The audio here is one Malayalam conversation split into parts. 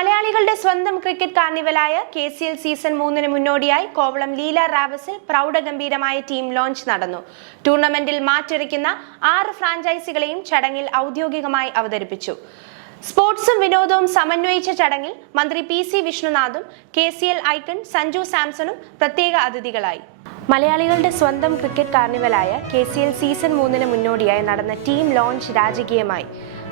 മലയാളികളുടെ സ്വന്തം ക്രിക്കറ്റ് കാർണിവലായ KCL സീസൺ 3-ന് മുന്നോടിയായി കോവളം ലീല റാവസിൽ പ്രൗഢഗംഭീരമായ ടീം ലോഞ്ച് നടന്നു. ടൂർണമെന്റിൽ മാറ്റിരയ്ക്കുന്ന 6 ഫ്രാഞ്ചൈസികളെയും ചടങ്ങിൽ ഔദ്യോഗികമായി അവതരിപ്പിച്ചു. സ്പോർട്സും വിനോദവും സമന്വയിച്ച ചടങ്ങിൽ മന്ത്രി PC വിഷ്ണുനാഥും KCL ഐക്കൺ സഞ്ജു സാംസണും പ്രത്യേക അതിഥികളായി. മലയാളികളുടെ സ്വന്തം ക്രിക്കറ്റ് കാർണിവലായ KCL സീസൺ 3-ന് മുന്നോടിയായി നടന്ന ടീം ലോഞ്ച് രാജകീയമായി.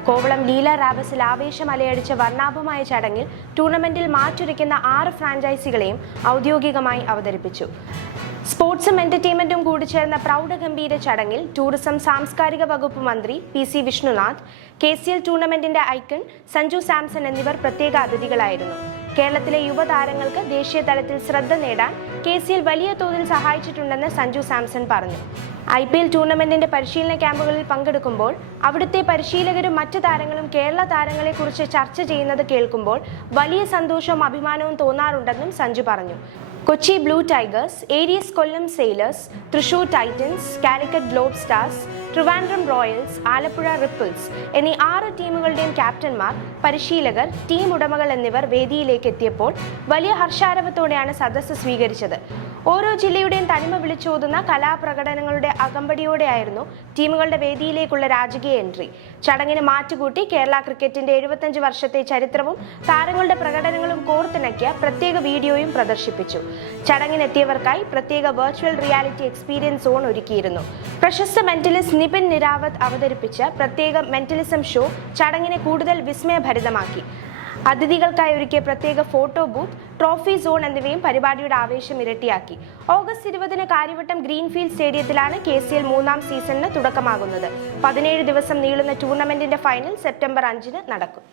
കോവളം ലീല റാവസിൽ ആവേശം അലയടിച്ച വർണ്ണാഭമായ ചടങ്ങിൽ ടൂർണമെന്റിൽ മാറ്റുരയ്ക്കുന്ന 6 ഫ്രാഞ്ചൈസികളെയും ഔദ്യോഗികമായി അവതരിപ്പിച്ചു. സ്പോർട്സും എന്റർടൈൻമെന്റും കൂടിച്ചേർന്ന പ്രൗഢഗംഭീര ചടങ്ങിൽ ടൂറിസം സാംസ്കാരിക വകുപ്പ് മന്ത്രി PC വിഷ്ണുനാഥ്, KCL ടൂർണമെന്റിന്റെ ഐക്കൺ സഞ്ജു സാംസൺ എന്നിവർ പ്രത്യേക അതിഥികളായിരുന്നു. കേരളത്തിലെ യുവതാരങ്ങൾക്ക് ദേശീയ തലത്തിൽ ശ്രദ്ധ നേടാൻ KCL വലിയ തോതിൽ സഹായിച്ചിട്ടുണ്ടെന്ന് സഞ്ജു സാംസൺ പറഞ്ഞു. IPL ടൂർണമെന്റിന്റെ പരിശീലന ക്യാമ്പുകളിൽ പങ്കെടുക്കുമ്പോൾ അവിടുത്തെ പരിശീലകരും മറ്റു താരങ്ങളും കേരള താരങ്ങളെക്കുറിച്ച് ചർച്ച ചെയ്യുന്നത് കേൾക്കുമ്പോൾ വലിയ സന്തോഷവും അഭിമാനവും തോന്നാറുണ്ടെന്നും സഞ്ജു പറഞ്ഞു. Kochi blue tigers, Aries Kollam sailors, Thrissur titans, Calicut globe stars, Trivandrum royals, Alappuzha ripples എന്നീ 6 ടീമുകളുടെയും ക്യാപ്റ്റന്മാർ, പരിശീലകർ, ടീം ഉടമകൾ എന്നിവർ വേദിയിലേക്ക് എത്തിയപ്പോൾ വലിയ ഹർഷാരവത്തോടെയാണ് സദസ്സ് സ്വീകരിച്ചത്. ഓരോ ജില്ലയുടെയും തനിമ വിളിച്ചോതുന്ന കലാപ്രകടനങ്ങളുടെ അകമ്പടിയോടെയായിരുന്നു ടീമുകളുടെ വേദിയിലേക്കുള്ള രാജകീയ എൻട്രി. ചടങ്ങിന് മാറ്റുകൂട്ടി കേരള ക്രിക്കറ്റിന്റെ 75 വർഷത്തെ ചരിത്രവും താരങ്ങളുടെ പ്രകടനങ്ങളും കോർത്തിണക്കിയ പ്രത്യേക വീഡിയോയും പ്രദർശിപ്പിച്ചു. ചടങ്ങിനെത്തിയവർക്കായി പ്രത്യേക വെർച്വൽ റിയാലിറ്റി എക്സ്പീരിയൻസ് സോൺ ഒരുക്കിയിരുന്നു. പ്രശസ്ത മെന്റലിസ്റ്റ് നിപിൻ നിരാവത്ത് അവതരിപ്പിച്ച പ്രത്യേക മെന്റലിസം ഷോ ചടങ്ങിനെ കൂടുതൽ വിസ്മയഭരിതമാക്കി. അതിഥികൾക്കായി ഒരുക്കിയ പ്രത്യേക ഫോട്ടോ ബൂത്ത്, ട്രോഫി സോൺ എന്നിവയും പരിപാടിയുടെ ആവേശം ഇരട്ടിയാക്കി. ഓഗസ്റ്റ് 20-ന് കാര്യവട്ടം ഗ്രീൻഫീൽഡ് സ്റ്റേഡിയത്തിലാണ് KCL 3-ാം സീസണിന് തുടക്കമാകുന്നത്. 17 ദിവസം നീളുന്ന ടൂർണമെന്റിന്റെ ഫൈനൽ സെപ്റ്റംബർ 5-ന് നടക്കും.